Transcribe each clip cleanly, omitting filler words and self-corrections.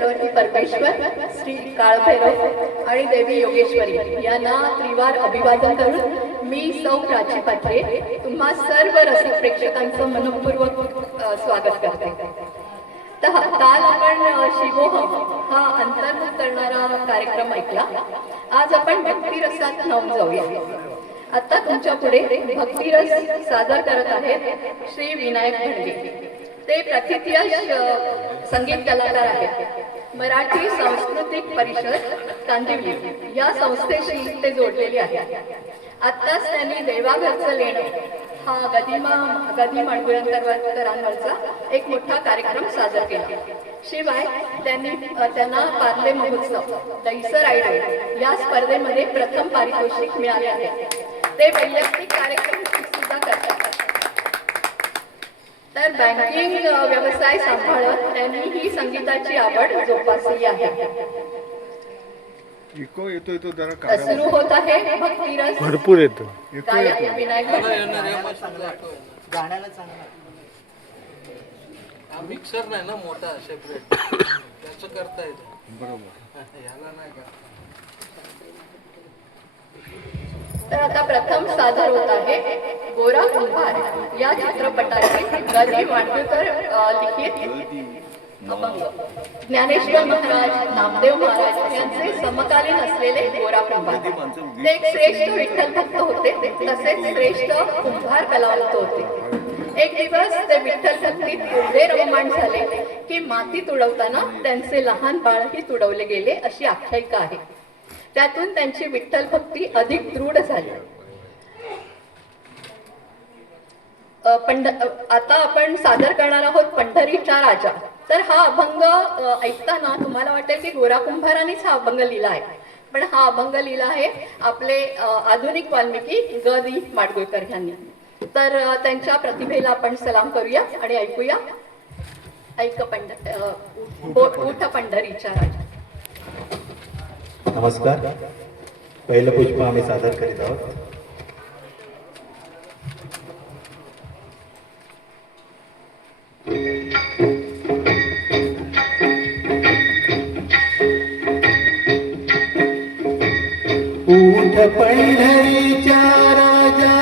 परमेश्वर श्री काळभैरव आणि देवी योगेश्वरी यांना त्रिवार अभिवादन करून मी सौ प्राची पात्रे तुम्हा सर्व रसिक प्रेक्षकांचं मनपूर्वक स्वागत करते. काल आपण शिवोहम हा अंतर्मुख करणारा कार्यक्रम ऐकला. आज आपण भक्तिरसात न्हाऊन जाऊया. आता तुमच्या पुढे भक्तिरस सादर करत आहेत श्री विनायक भंडे. ते प्रथितयश संगीत कलाकार आहेत. मराठी सांस्कृतिक परिषद कांदिवली या संस्थेशी ते जोडलेले आहेत. आत्ताच त्यांनी देवाघरचं लेणं हा गदी माडगुळकरांवरचा एक मोठा कार्यक्रम सादर केला. शिवाय त्यांना पार्ले महोत्सव दैसर आयडल या स्पर्धेमध्ये प्रथम पारितोषिक मिळाले आहे. ते वैयक्तिक कार्यक्रम सुद्धा करतात. तर बँकिंग व्यवसाय सांभाळत त्यांनी ही संगीताची आवड जोपासली आहे. सुरू होत आहे भक्तिरस. भरपूर येतो. गायक विनायक मिक्सर नाही ना मोठा सेपरेट त्याचं करता येतं. बरोबर ह्याला नाही का. तर आता प्रथम सादर होत आहे गोरा कुंभार या चित्रपटाचे गदी माडगुळकर लिखित अभंग. ज्ञानेश्वर महाराज, नामदेव महाराज यांचे समकालीन असलेले गोरा कुंभार. ते एक श्रेष्ठ विठ्ठल भक्त होते, तसेच श्रेष्ठ कुंभार कलावंत होते. एक दिवस ते विठ्ठल भक्तीत एवढे रममाण झाले की माती तुडवताना त्यांचे लहान बाळही तुडवले गेले अशी आख्यायिका आहे. त्यातून त्यांची विठ्ठल भक्ती अधिक दृढ झाली. आता आपण सादर करणार आहोत पंढरीचा राजा. तर हा अभंग ऐकताना तुम्हाला वाटेल की गोरा कुंभारानेच हा अभंग लिहिला आहे, पण हा अभंग लिहिला आहे आपले आधुनिक वाल्मिकी गदी माडगुळकर यांनी. तर त्यांच्या प्रतिभेला आपण सलाम करूया आणि ऐकूया. ऐक उठ पंढरीचा राजा. नमस्कार. पहिलं पुष्प आम्ही सादर करीत आहोत. उठ पंढरीचा राजा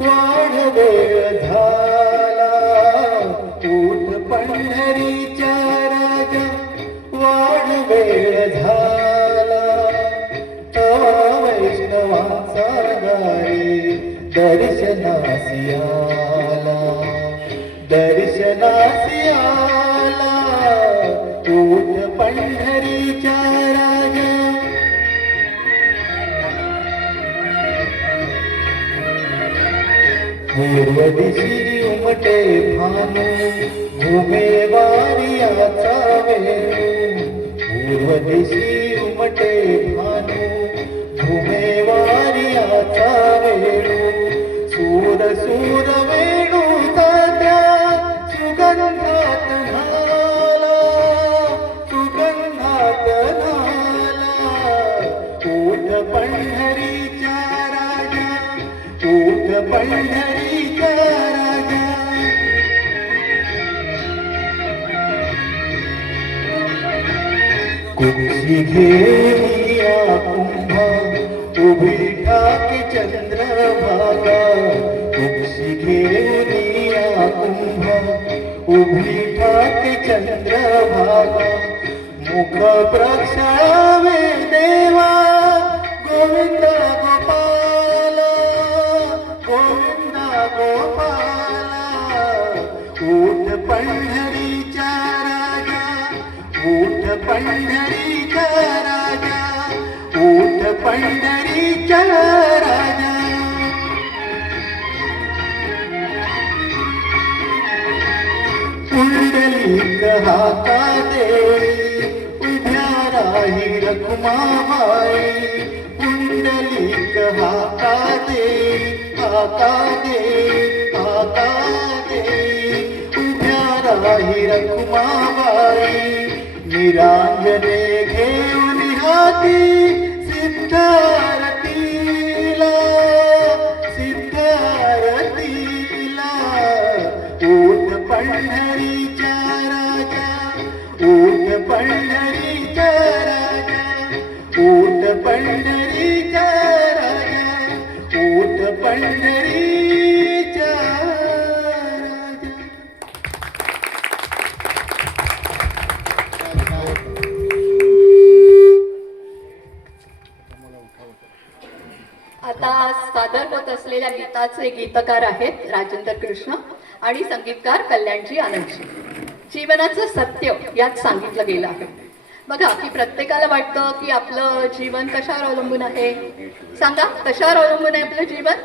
वाढ वेळ झाला. उठ पंढरीचा राजा वाढ वेळ झाला. वैष्णवांचा गाई दर्शनासी आला. दर्शनासी आला. उठ पंढरीचा राजा. पूर्व दिशी उमटे भानू घुमे वारियाचा वेणू. पूर्व दिशी उमटे भानू घुमे वारियाचा वेणू. सूर सूर वेणू त्या सुगंधात न्हाला. सुगंधात न्हाला. उठ पंढरीचा राजा. उठ पंढरीचा राजा. कुक्षी घेऊया कुंभा उभी ठाक चंद्रभागा. कुक्षी घेऊया कुंभा उभी ठाक चंद्रभागा. मुख प्रक्षावे देवा गोविंद गोपाला. गोविंद गोपाला. उठ पंढरीचा राजा. उठ पंढरीचा राजा. उठ पंढरीचा राजा. पुंडलिक हाता देई उभ्या राही रखुमाबाई. पुंडलिक हाता देई हाता देई हाता देई उभ्या राही रखुमाबाई. निरांजने घेऊन हाती सिद्धारतीला. सिद्धारतीला. उठ पंढरीचा राजा. उठ पंढरी सादर होत असलेल्या गीताचे गीतकार आहेत राजेंद्र कृष्ण आणि संगीतकार कल्याणजी आनंदजी. जीवनाचं सत्य यात सांगितलं गेलं आहे. बघा की प्रत्येकाला वाटतं की आपलं जीवन कशावर अवलंबून आहे. सांगा, कशावर अवलंबून आहे आपलं जीवन?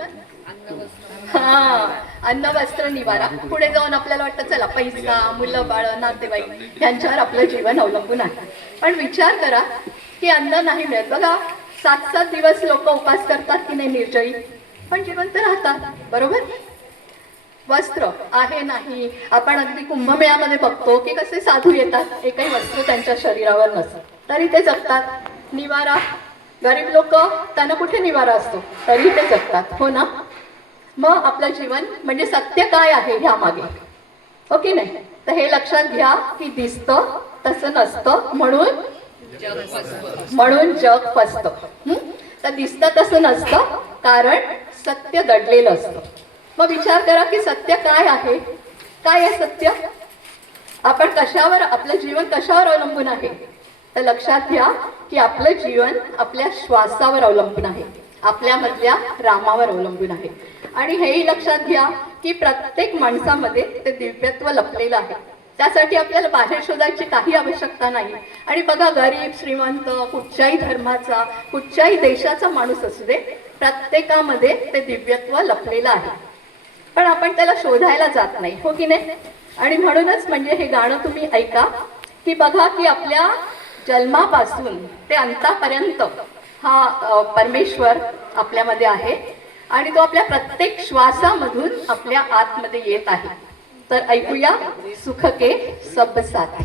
हा, अन्न वस्त्र निवारा. पुढे जाऊन आपल्याला वाटतं चला पैसा, मुलं बाळ, नातेवाईक यांच्यावर आपलं जीवन अवलंबून आहे. पण विचार करा की अन्न नाही मिळत. बघा 7-7 दिवस लोक उपास करतात की नाही निर्जळी, पण जिवंत राहतात, बरोबर. वस्त्र आहे नाही, आपण अगदी कुंभमेळ्यामध्ये बघतो की कसे साधू येतात, एकही वस्त्र त्यांच्या शरीरावर नसतं तरी ते जगतात. निवारा, गरीब लोक, त्यांना कुठे निवारा असतो तरी ते जगतात, हो ना. मग आपलं जीवन म्हणजे सत्य काय आहे ह्या मागे, हो की नाही. तर हे लक्षात घ्या की दिसतं तसं नसतं, म्हणून जग फसतं. तर दिसतं तसं नसतं कारण सत्य दडलेलं असतं. मग विचार करा की सत्य काय आहे. काय आहे सत्य? आपण कशावर, आपलं जीवन कशावर अवलंबून आहे? तर लक्षात घ्या की आपलं जीवन आपल्या श्वासावर अवलंबून आहे, आपल्यामधल्या रामावर अवलंबून आहे. आणि हेही लक्षात घ्या की प्रत्येक माणसामध्ये ते दिव्यत्व लपलेलं आहे. त्यासाठी आपल्याला बाहेर शोधायची काही आवश्यकता नाही. आणि बघा, गरीब श्रीमंत, कुठच्याही धर्माचा, कुठच्याही देशाचा माणूस असू दे, प्रत्येकामध्ये ते दिव्यत्व लपलेलं आहे, पण आपण त्याला शोधायला जात नाही, हो की नाही. आणि म्हणूनच म्हणजे हे गाणं तुम्ही ऐका की बघा की आपल्या जन्मापासून ते अंतापर्यंत हा परमेश्वर आपल्यामध्ये आहे आणि तो आपल्या प्रत्येक श्वासामधून आपल्या आतमध्ये येत आहे. तर ऐकूया सुख के सब साथी.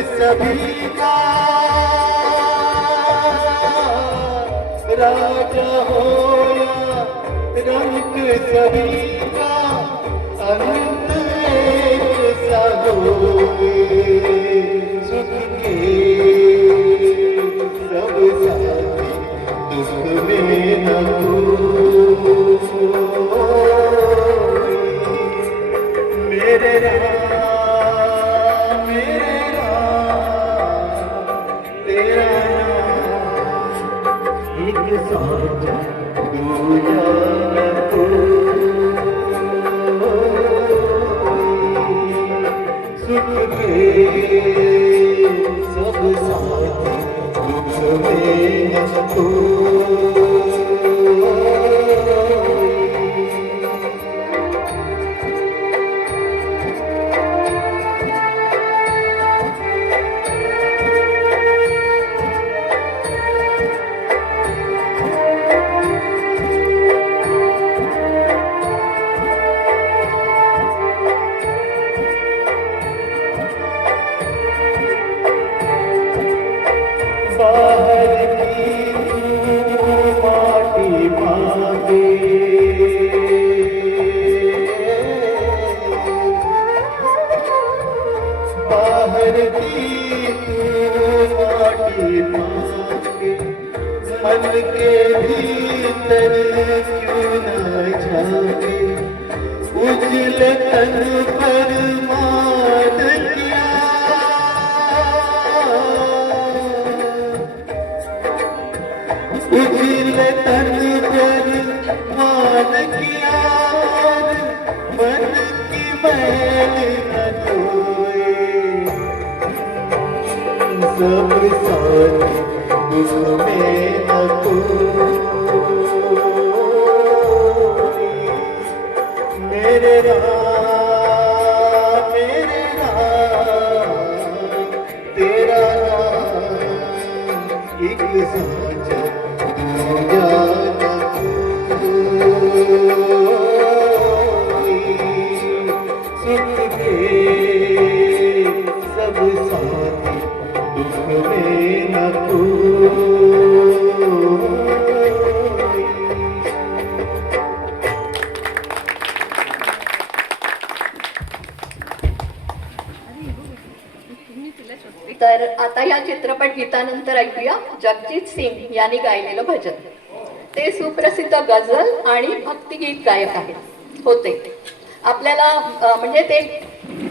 सभी का राजा हो या रंग सभी का अंत एक सा होए। सुख के सब साथी दुख में न कोई। मेरे राम तेरा नाम एक साथ दूजा न कोई। सुख के सब साथी दुख में न कोई। बाहर की माटी मांगे, बाहर की माटी मांगे, मन के भीतर क्यों न जागे। उजले तन पर मान किया, उजले तन पर मान किया, मन की मैल न धोए। सब साथी दुख में न कोई। मेरे राम तेरा नाम एक साथ दूजा न कोई। सुख के सब साथी दुख में न कोई। तर आता या चित्रपट गीतानंतर ऐकूया जगजीत सिंग यांनी गायलेलं भजन. ते सुप्रसिद्ध गझल आणि भक्तिगीत गायक आहेत होते. आपल्याला म्हणजे ते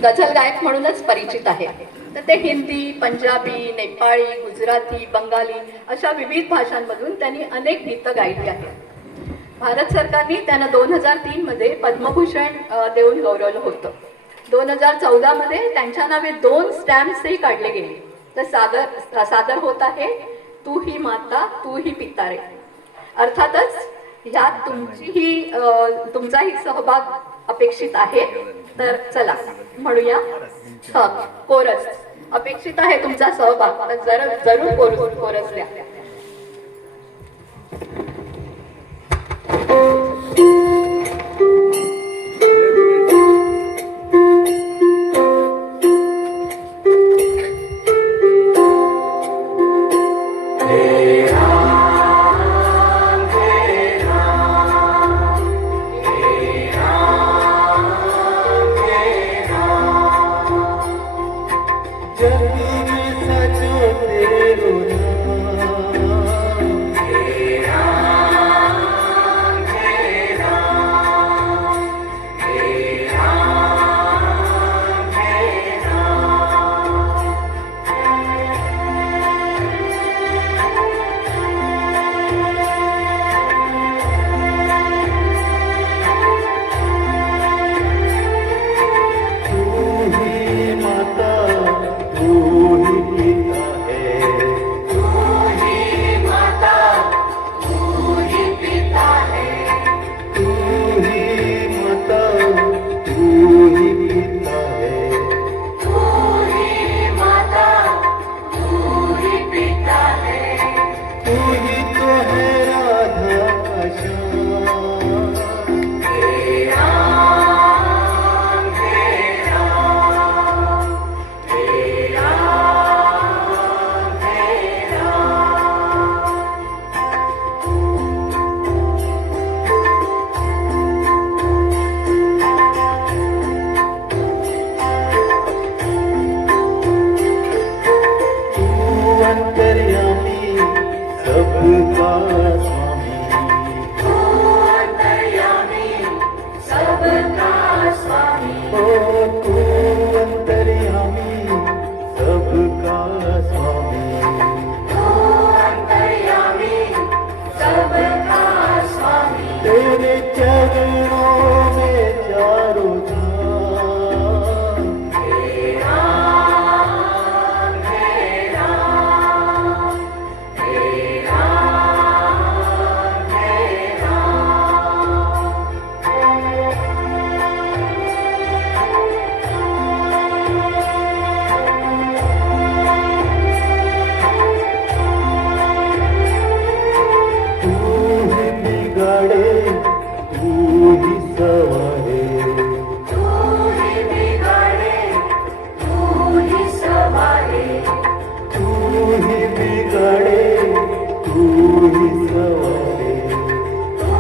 गझल गायक म्हणूनच परिचित आहे. तर ते हिंदी, पंजाबी, नेपाळी, गुजराती, बंगाली अशा विविध भाषांमधून त्यांनी अनेक गीतं गायली आहेत. भारत सरकारने त्यांना 2003 मध्ये पद्मभूषण देऊन गौरवलं होतं. 2014 मध्ये त्यांच्या नावे 2 स्टॅम्प्सही काढले गेले. तर सादर होत आहे तू ही माता तू ही पिता रे. अर्थातच ह्यात तुमचाही सहभाग अपेक्षित आहे. तर चला म्हणूया कोरस. अपेक्षित आहे तुमचा सहभाग, तर जरूर कोरस द्या. सवारे तू ही बिगाडे तू ही सवारे तू ही बिगाडे तू ही सवारे तू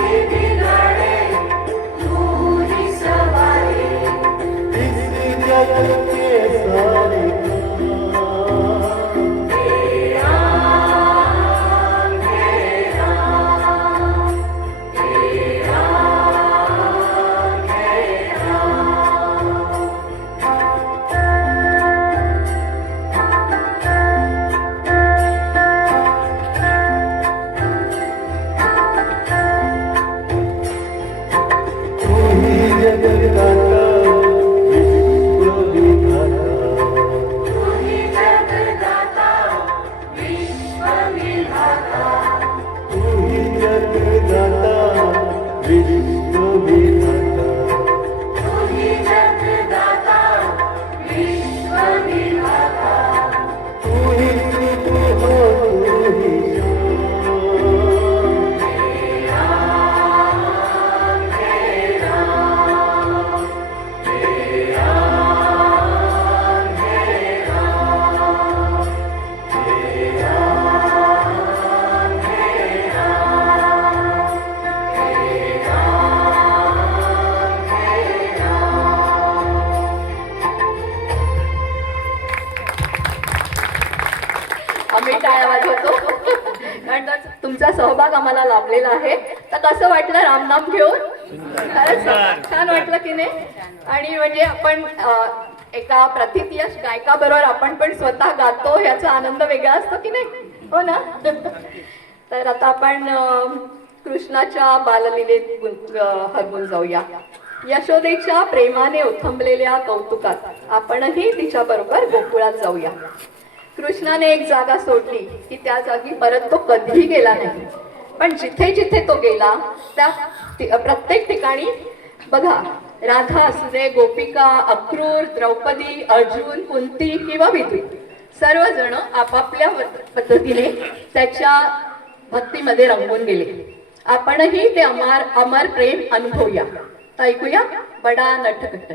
ही बिगाडे तू ही सवारे इस जग के सारे आम्ही टाळ्या वाजवतो कारण तुमचा सहभाग आम्हाला लाभलेला आहे. तर कसं वाटलं रामनाम घेऊन? खरंच छान वाटलं की नाही? आणि म्हणजे आपण एका प्रतिथयश गायकाबरोबर आपण पण स्वतः गातो याचा आनंद वेगळा असतो की नाही, हो ना? तर आता आपण कृष्णाच्या बाललीलेत हरवून जाऊया. यशोदेच्या प्रेमाने उथंबलेल्या कौतुकात आपणही तिच्या बरोबर गोकुळात जाऊया. कृष्णाने एक जागा सोडली की त्या जागी परत तो कधीही गेला नाही, पण जिथे जिथे तो गेला त्या प्रत्येक ठिकाणी बघा, राधा असू दे, गोपिका, अक्रूर, द्रौपदी, अर्जुन, कुंती किंवा विदुर, सर्वजण आपापल्या पद्धतीने त्याच्या भक्तीमध्ये रंगून गेले. आपणही ते अमर प्रेम अनुभवूया. तर ऐकूया बडा नटखट.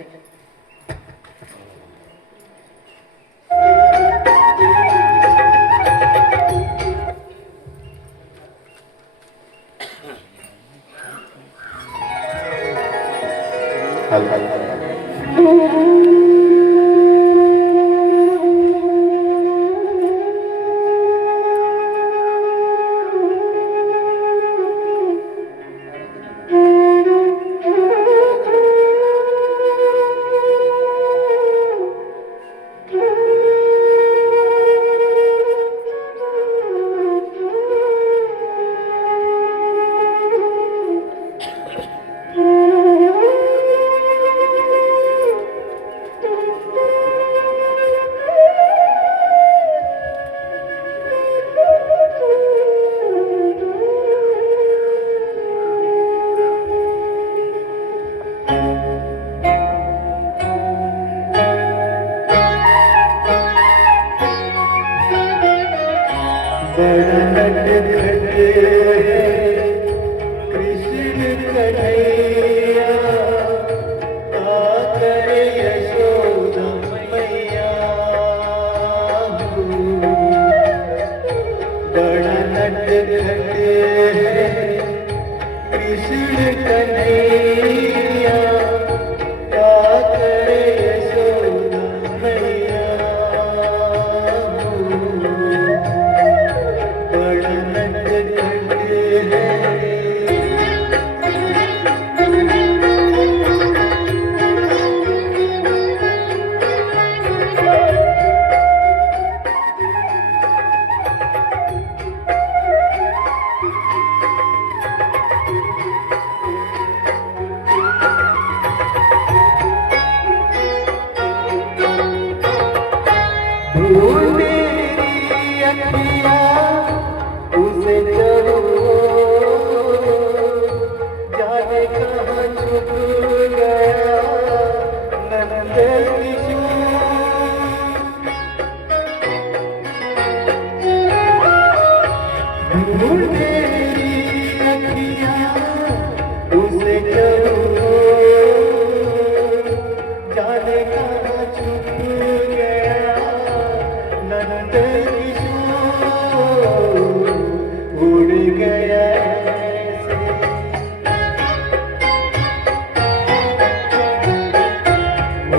उसे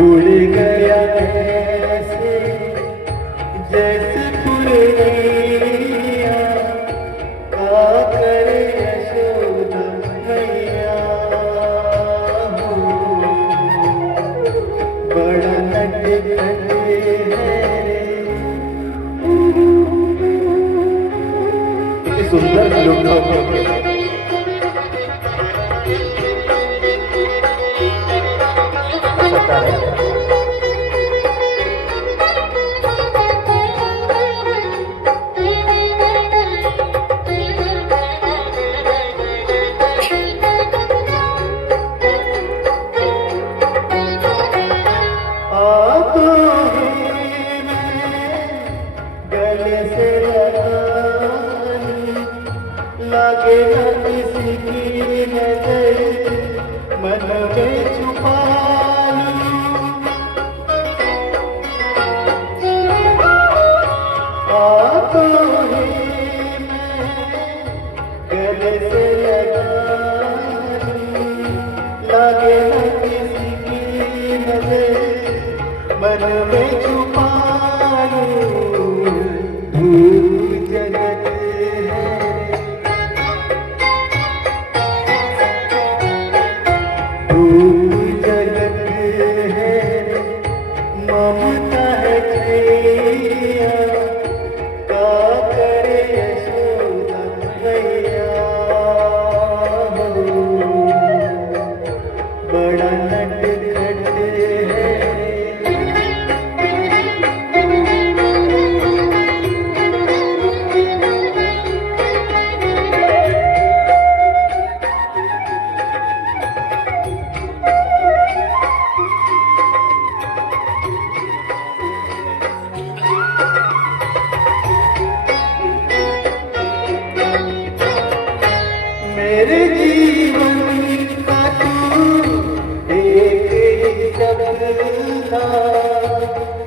भूल गया ऐसे जैसे पुरनिया का करे यशोदा मैया हो। बड़ा नटखट है किती सुंदर लोक गले से लगानी लागे न किसी की नजर मन में छुपा लूं। आंखों ही में गले से लगानी लागे न किसी की नजर मन में छुपा लूं। धूप जगत है धूप जगत है ममता है छैया का करे यशोदा मैया हो। बड़ा नटखट है मेरे जीवन का तू एक ही सपना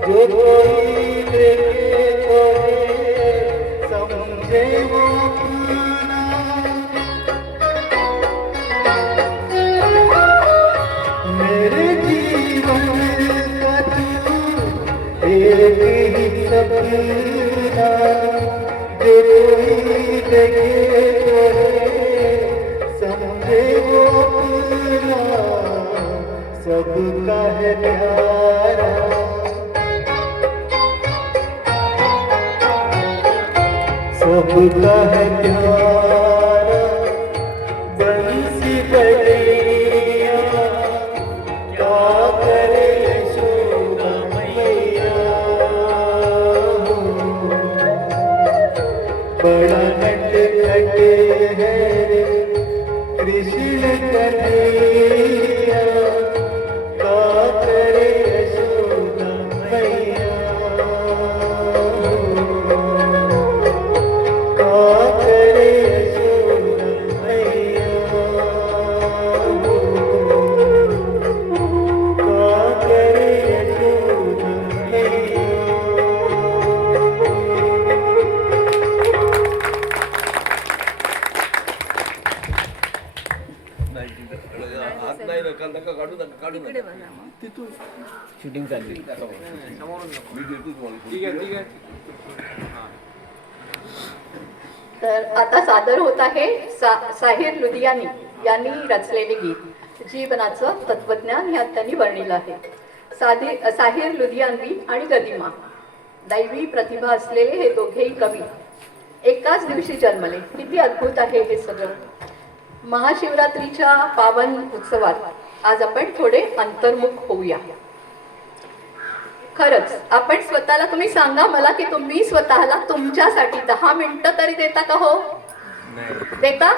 जो कोई देखे छोड़े समझे वो अपना। मेरे जीवन का तू एक ही सपना जो कोई देखे छोड़े समझे वो अपना। सबका है प्यारा सबका है प्यारा बंसी बलिया क्या करे यशोदा मैया हो। बड़ा नटखट है कृष्ण कन्हैया का करे यशोदा मैया का करे यशोदा मैया का करे यशोदा मैया। हात नाही नका नका काढू नका काढू नका तिथून शूटिंग चालली मी देतो तुम्हाला ठीक आहे ठीक आहे तर आता सादर होत आहे साहिर लुधियानी यांनी रचलेले गीत जीवनाचं तत्वज्ञान ह्यात त्यांनी वर्णिलं आहे। साहिर लुधियानवी आणि गदिमा दैवी प्रतिभा असलेले हे दोघेही कवी एकाच दिवशी जन्मले। किती अद्भुत आहे हे सगळं। महाशिवरात्रीच्या पावन उत्सवात आज आपण थोडे अंतर्मुख होऊया। खरंच आपण स्वतःला तुम्ही सांगा मला की तुम्ही स्वतःला तुमच्यासाठी 10 मिनिटं तरी देता का हो? देता?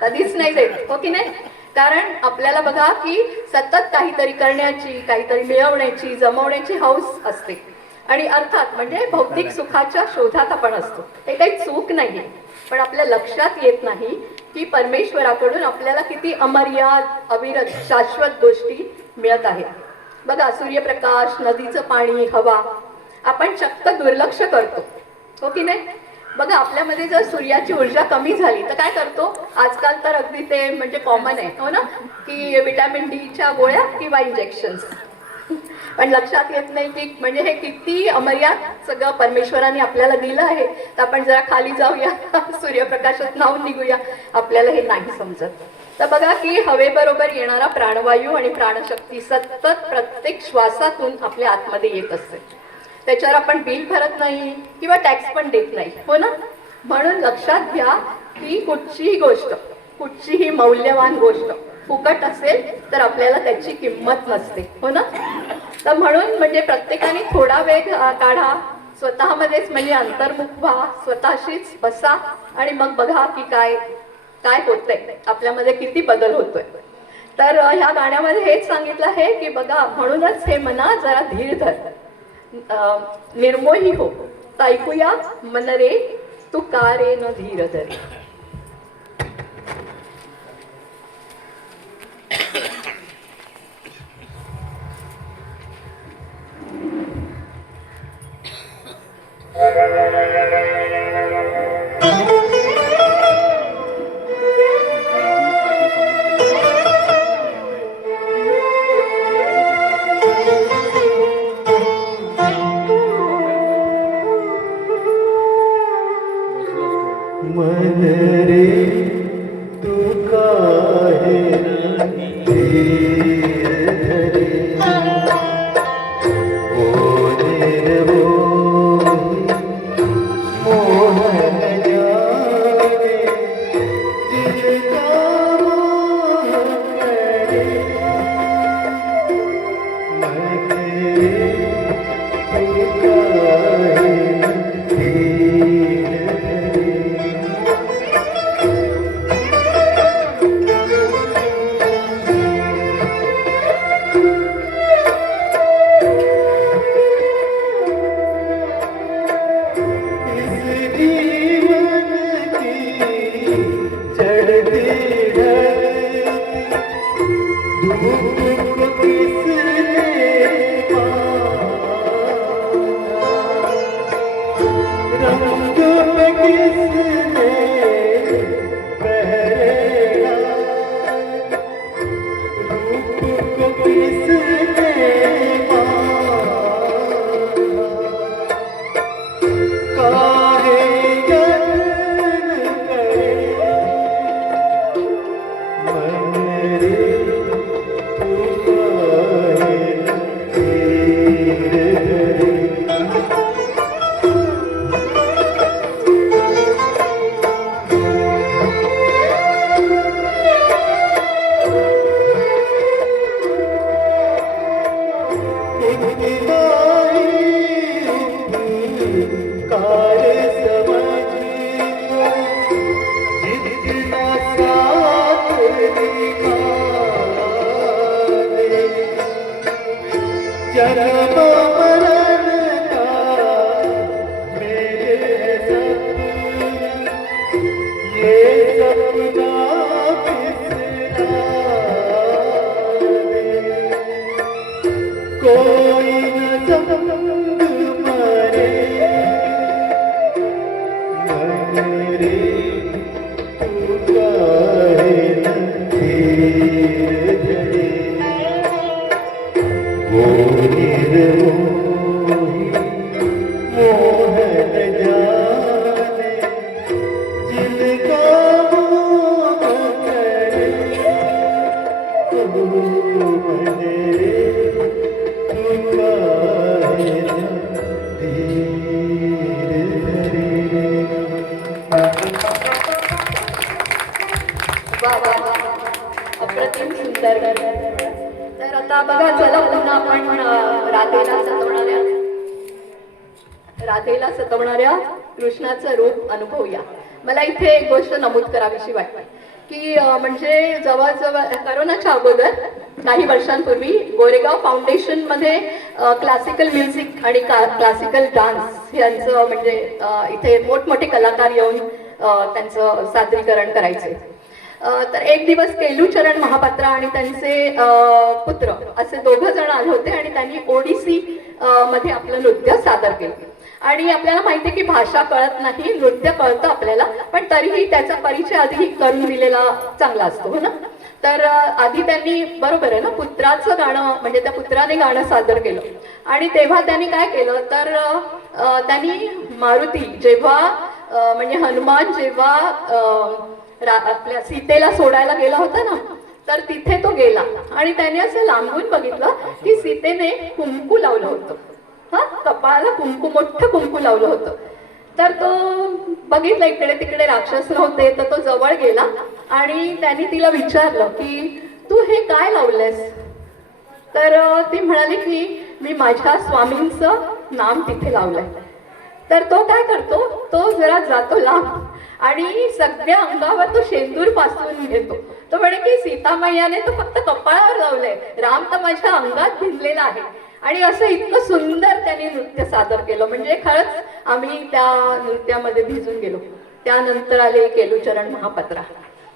कधीच नाही देत, हो की नाही? कारण आपल्याला बघा की सतत काहीतरी करण्याची, काहीतरी मिळवण्याची, जमवण्याची हौस असते आणि अर्थात म्हणजे भौतिक सुखाच्या शोधात आपण असतो। हे काही चूक नाहीये, पण आपल्या लक्षात येत नाही की परमेश्वराकडून आपल्याला किती अमर्याद, अविरत, शाश्वत गोष्टी मिळत आहेत। बघा सूर्यप्रकाश, नदीचं पाणी, हवा आपण चक्क दुर्लक्ष करतो, हो की नाही? बघा आपल्यामध्ये जर सूर्याची ऊर्जा कमी झाली तर काय करतो? आजकाल तर अगदी ते म्हणजे कॉमन आहे, हो ना, की विटॅमिन डीच्या गोळ्या किंवा इंजेक्शन्स। पण लक्षात येत नाही की म्हणजे हे किती अमर्याद सगळं परमेश्वराने आपल्याला दिलं आहे. तर आपण जरा खाली जाऊया, सूर्यप्रकाशात नाहून निघूया, आपल्याला हे नाही समजत. तर बघा की हवेबरोबर येणारा प्राणवायू आणि प्राणशक्ती सतत प्रत्येक श्वासातून आपल्या आतमध्ये येत असते. त्याच्यावर आपण बिल भरत नाही किंवा टॅक्स पण देत नाही, हो ना. म्हणून लक्षात घ्या की कुठचीही गोष्ट, कुठचीही मौल्यवान गोष्ट फुकट असेल तर आपल्याला त्याची किंमत नसते, हो ना. तर म्हणून म्हणजे प्रत्येकाने थोडा वेळ काढा, स्वतःमध्येच म्हणजे अंतर्मुख व्हा, स्वतःशीच बसा आणि मग बघा की काय काय होतंय, आपल्यामध्ये किती बदल होतोय. तर ह्या गाण्यामध्ये हेच सांगितलं आहे की बघा, म्हणूनच हे मना जरा धीर धर, निर्मोही हो, तर ऐकूया मन रे तू का रे न धीर धरे. मन रे तू काहे धीर धरे, ओ निर्मोही मोहन जाने, जिनका मोह करे. मन रे तू काहे धीर धरे. जन्म मरण का मेरे सपना, ये सपना फिसला दे. कोई न संग मरे, मन रे तू काहे न धीर धरे. वो निर्मोही मोहन जाने, जिनका मोह करे. मन रे तू काहे न धीर धरे. वा वा वा, अप्रतिम सुंदर. तर आता बघा, चला पुन्हा आपण राधेला सतवणाऱ्या कृष्णाचं रूप अनुभवूया. मला इथे एक गोष्ट नमूद करावीशी वाटते की म्हणजे जवळजवळ करोनाच्या अगोदर काही वर्षांपूर्वी गोरेगाव फाउंडेशन मध्ये क्लासिकल म्युझिक आणि क्लासिकल डान्स यांचं म्हणजे इथे मोठमोठे कलाकार येऊन त्यांचं सादरीकरण करायचे. तर एक दिवस केलूचरण महापात्रा आणि त्यांचे पुत्र असे दोघं जण आले होते आणि त्यांनी ओडिसी मध्ये आपलं नृत्य सादर केलं. आणि आपल्याला माहिती आहे की भाषा कळत नाही, नृत्य कळतं आपल्याला, पण तरीही त्याचा परिचय आधी करून दिलेला चांगला असतो, हो ना. तर आधी त्यांनी बरोबर आहे ना पुत्राचं गाणं म्हणजे त्या पुत्राने गाणं सादर केलं आणि तेव्हा त्यांनी काय केलं तर त्यांनी मारुती जेव्हा म्हणजे हनुमान जेव्हा आपल्या सीतेला सोडायला गेला होता ना तर तिथे तो गेला आणि त्याने असं लांबून बघितलं की सीतेने कुंकू लावलं होतं. हा कपाळाला कुंकू मोठं कुंकू लावलं होतं. तर तो बघितलं इकडे तिकडे राक्षस नव्हते तर तो जवळ गेला आणि त्यांनी तिला विचारलं की तू हे काय लावलंयस. तर ती म्हणाली की मी माझ्या स्वामींचं नाम तिथे लावलंय. तर तो काय करतो तो जरा जातो लांब आणि सगळ्या अंगावर तो शेंदूर पासून घेतो. तो म्हणे की सीतामैयाने तो फक्त कपाळावर लावलंय, राम तर माझ्या अंगात भिनलेला आहे. आणि असं इतकं सुंदर त्यांनी नृत्य सादर केलं म्हणजे खरंच आम्ही त्या नृत्यामध्ये भिजून गेलो. त्यानंतर आले केलूचरण महापात्रा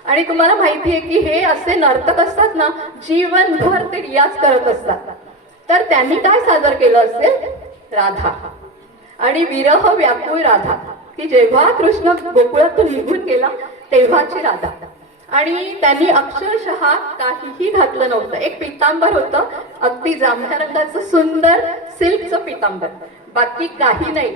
आणि तुम्हाला माहिती आहे की हे असे नर्तक असतात ना जीवनभर ते रियाज करत असतात. तर त्यांनी काय सादर केलं असेल राधा आणि विरह व्याकुळ राधा की जेव्हा कृष्ण गोकुळातून निघून गेला तेव्हाची राधा. आणि त्यांनी अक्षरशः काहीही घातलं नव्हतं. एक पितांबर होतं अगदी जांभळ्या रंगाचं सुंदर सिल्कचं पितांबर, बाकी काही नाही.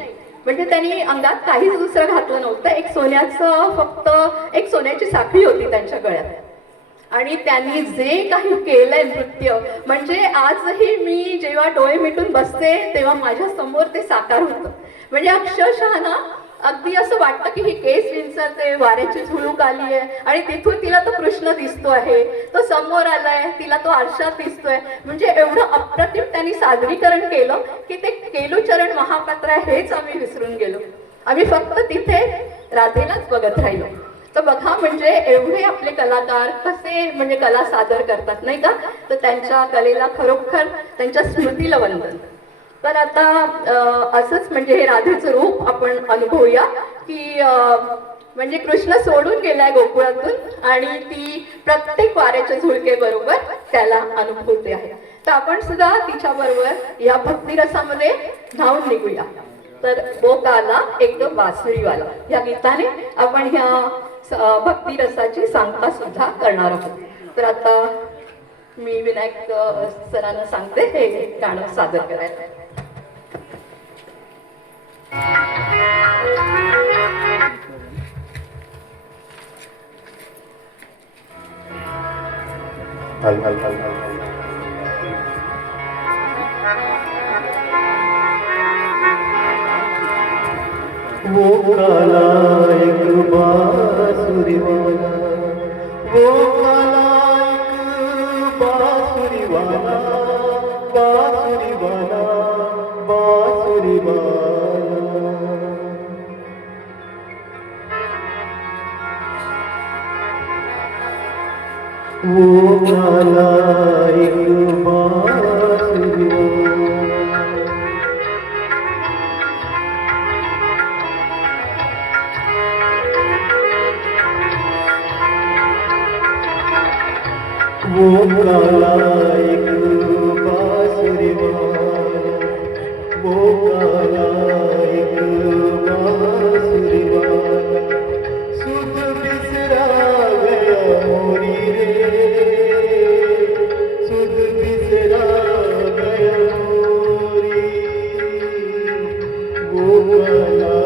म्हणजे त्यांनी अंगात काहीच दुसरं घातलं नव्हतं. एक सोन्याचं फक्त एक सोन्याची साखळी होती त्यांच्या गळ्यात आणि त्यांनी जे काही केलंय नृत्य म्हणजे आजही मी जेव्हा डोळे मिटून बसते तेव्हा माझ्या समोर ते साकार होतं. म्हणजे अक्षरशः ना अगदी असं वाटतं की ही केस विंचरते, वाऱ्याची झुळूक आली आहे आणि तिथून तिला तो कृष्ण दिसतो आहे, तो समोर आलाय, तिला तो आरशात दिसतोय. म्हणजे एवढं अप्रतिम त्यांनी सादरीकरण केलं की ते केलूचरण महापात्रा हेच आम्ही विसरून गेलो. आम्ही फक्त तिथे राधेलाच बघत राहिलो. तर बघा म्हणजे एवढे आपले कलाकार कसे म्हणजे कला सादर करतात नाही का. तर त्यांच्या कलेला खरोखर त्यांच्या स्मृतीला वंदन. तर आता असंच म्हणजे हे राधेचं रूप आपण अनुभवूया की म्हणजे कृष्ण सोडून गेलाय गोकुळातून आणि ती प्रत्येक वाऱ्याच्या झुळकेबरोबर त्याला अनुभवते आहे. तर आपण सुद्धा तिच्या बरोबर या भक्तिरसामध्ये धावून निघूया. तर बोकाला एक बासुरीवाला या गीताने आपण ह्या भक्तिरसाची सांगता सुद्धा करणार आहोत. तर आता मी विनायक सरांना सांगते हे गाणं सादर करायला. वो काला एक बांसुरीवाला, वो काला एक बांसुरीवाला, बांसुरीवाला, बांसुरीवाला. वो काला एक बांसुरीवाला, वो काला एक बांसुरीवाला, वो काला एक बांसुरीवाला. सुध बिसरा गया मोरी रे, सुध बिसरा गया मोरी. वो काला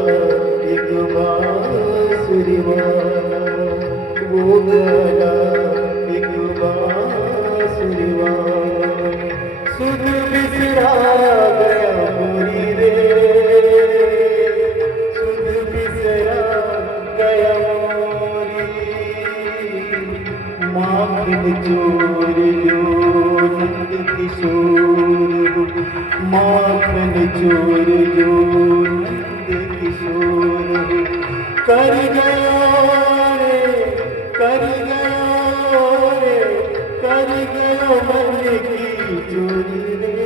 एक बांसुरीवाला, वो काला एक बांसुरीवाला. सुध बिसरा गया मोरी रे, सुध बिसरा गया मोरी. माखन चोर जो नंद किशोर, माखन चोर जो नंद किशोर. कर गया रे, कर गया रे, कर गया मन की चोरी रे.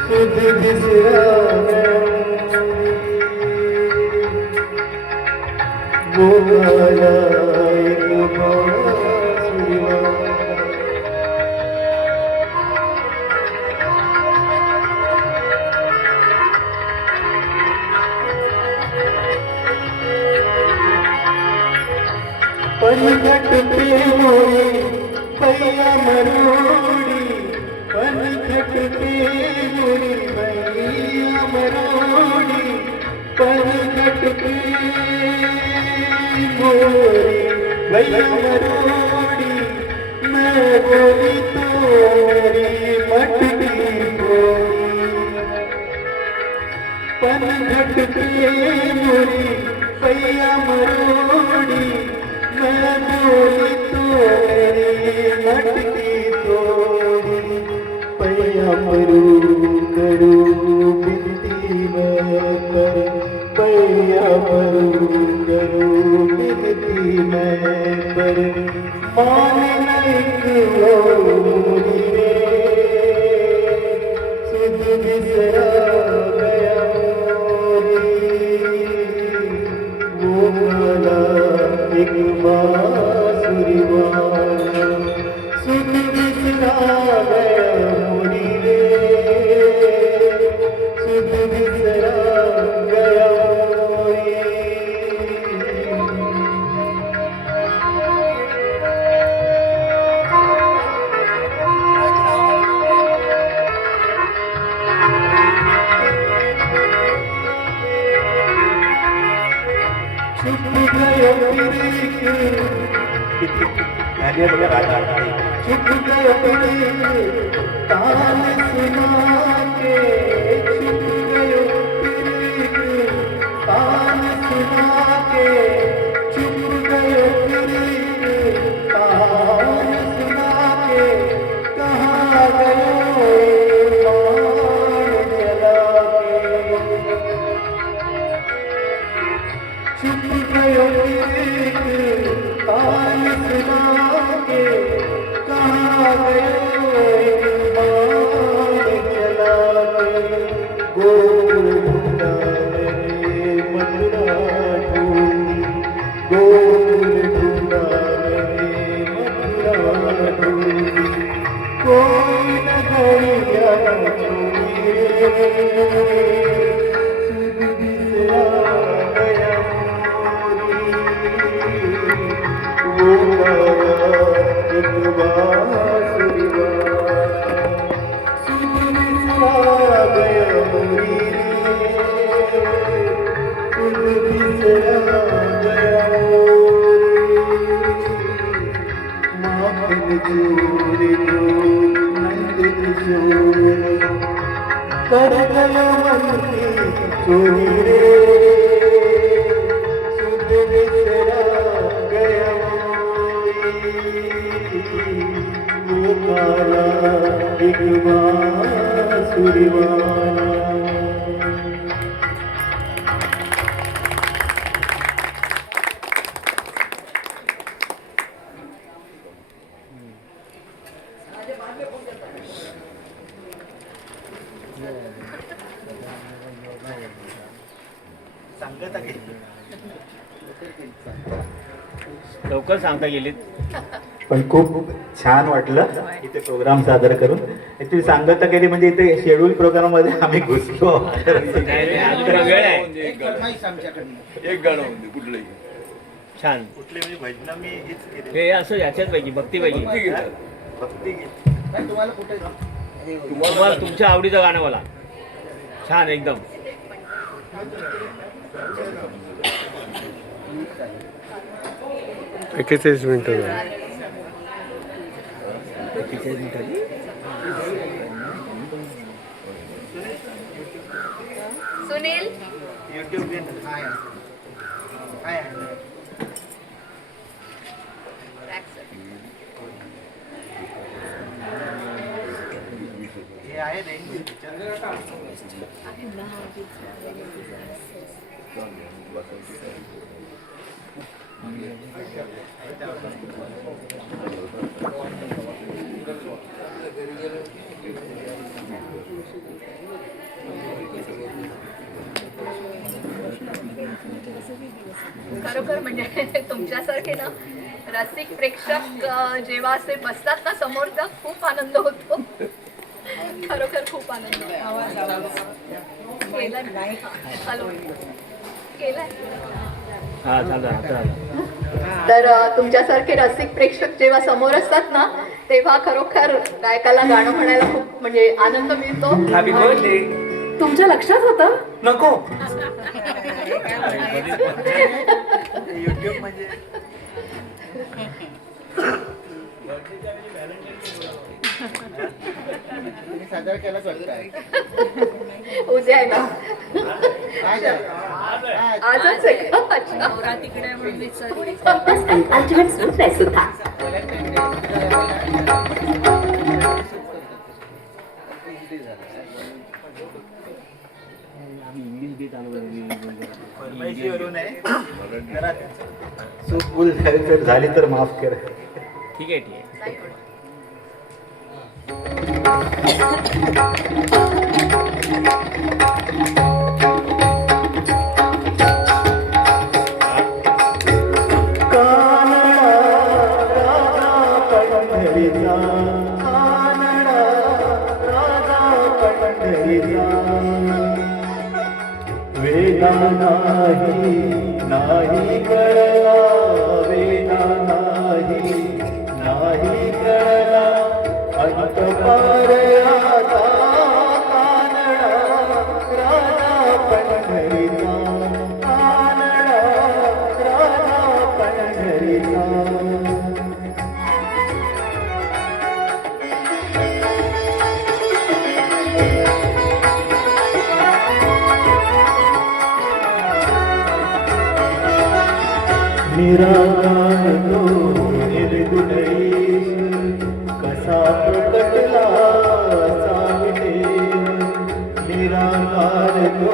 सुध बिसरा गया वो काला एक बांसुरीवाला. परिघट पे मोरी मरोडी पण खटके मुरी भैया मरोडी पण खटके मोरी भैया मरोडी मैं बोली तोरी मटकी बोली पण खटके मुरी भैया मरोडी मैं बोली तोरी मटकी तोड़ी पैया मरू करू बिनती मैं कर पैया मरू करू बिनती मैं कर मान नहीं मोरी रे सुध बिसरा गया मोरी वो काला एक बांसुरी वाला सुध बिसरा गया मोरी रे सुध बिसरा गया मोरी छुप गयो प्रीत गाने बघा राजा छुप गयो प्रीत ताल सुना के छुप गयो प्रीत ताल सुना के छुप गयो प्रीत ताल सुना के कहाँ गयो मान चला के छुप गयो एक ताल सुना के कहाँ गयो एक मान चला के गोर ढूंढा मेरे मथुरा ढूंढी गोर ढूंढा मेरे मथुरा ढूंढी कोई न गया छोड़ी रे सुध बिसरा गया वो काला एक बांसुरी वाला सुध बिसरा गया मोरी रे सुध बिसरा गया मोरी माखन चोर जो नंद किशोर कर गया मन की चोरी रे सुध बिसरा गया वो काला एक बांसुरी वाला लवकर सांगता गेलीत. पण खूप छान वाटलं इथे प्रोग्राम सादर करून. ऍक्च्युली सांगता केली म्हणजे इथे शेड्यूल प्रोग्राम मध्ये आम्ही घुसलो. अजून वेळ आहे. एक गाणं म्हणजे कुठलंही छान. कुठले म्हणजे भजन मी हेच केले. हे असं याच्याच पैकी भक्तीपैकी भक्ती गीत. तुम्हाला तुमच्या आवडीचं गाणं बोला. छान एकदम. एकेचाळीस मिनिटं झाली. सुनील YouTube वर हे आहे रेंज खरोखर म्हणजे तुमच्यासारखे ना रसिक प्रेक्षक जेव्हा असे बसतात ना समोर तर खूप आनंद होतो. खरोखर खूप आनंद केलाय. हॅलो केलाय. हा झालं. तर तुमच्यासारखे रसिक प्रेक्षक जेव्हा समोर असतात ना तेव्हा खरोखर गायकाला गाणं म्हणायला खूप म्हणजे आनंद मिळतो. Happy birthday. तुमच्या लक्षात होतं? नको. युट्यूब म्हणजे सादर केलाच वाटतं. उद्या आहे ना? आजच आहे का? अच्छा. अल्टिमेट सरप्राईज सुद्धा. चूक भूल झाली तर माफ करा. ठीक आहे ठीक आहे. वेदा नाही कळला, वेदा नाही कळला, अंत पार आता कानडा राजा पंढरीचा, कानडा राजा पंढरीचा. निराकार तो निर्गुणैश कसा प्रकटला साविटे, निराकार तो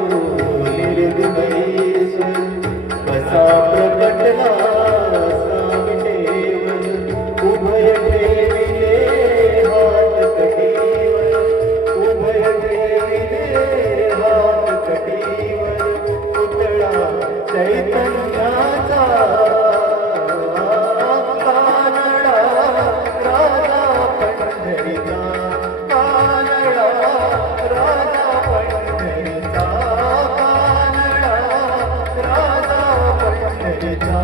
निर्गुणैश कसा प्रकटला साविटे, उभय ठेविले हात कटीवर, उभय ठेविले हात कटीवर, पुतळा चैतन्याचा कानडा राजा पंढरीचा, कानडा राजा पंढरीचा, कानडा राजा पंढरीचा.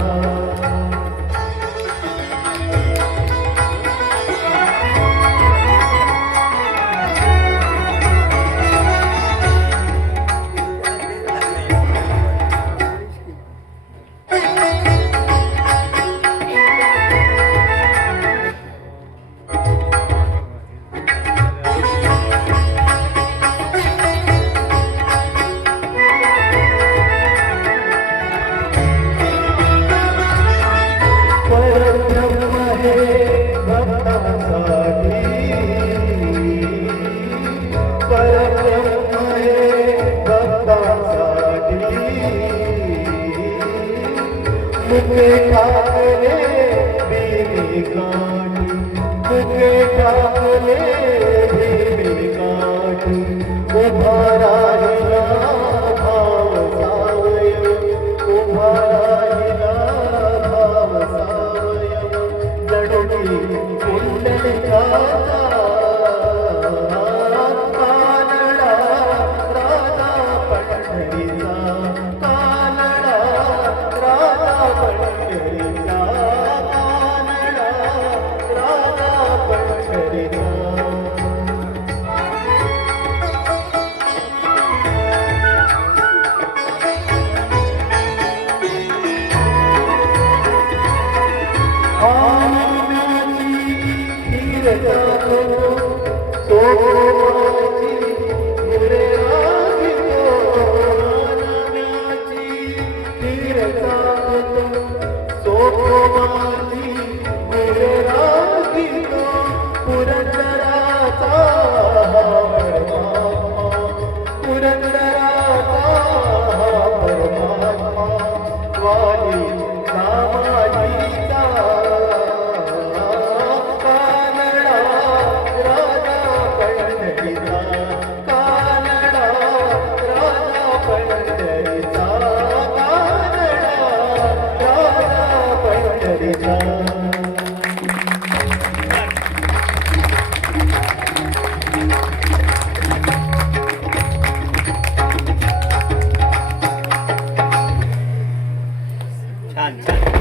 परब्रह्म हे भक्तांसाठी, परब्रह्म हे भक्तांसाठी, मुखे ठाकले भीमी काठी, मुखे ठाकले भीमी काठी, उभा राहिला भाव सावयव, उभा राहिला भाव सावयव, जडोटी कुंडलिकाचा कानडा राजा पंढरीचा, कानडा राजा पंढरीचा, कानडा राजा पंढरीचा. पुरंदराचा परमात्मा वाली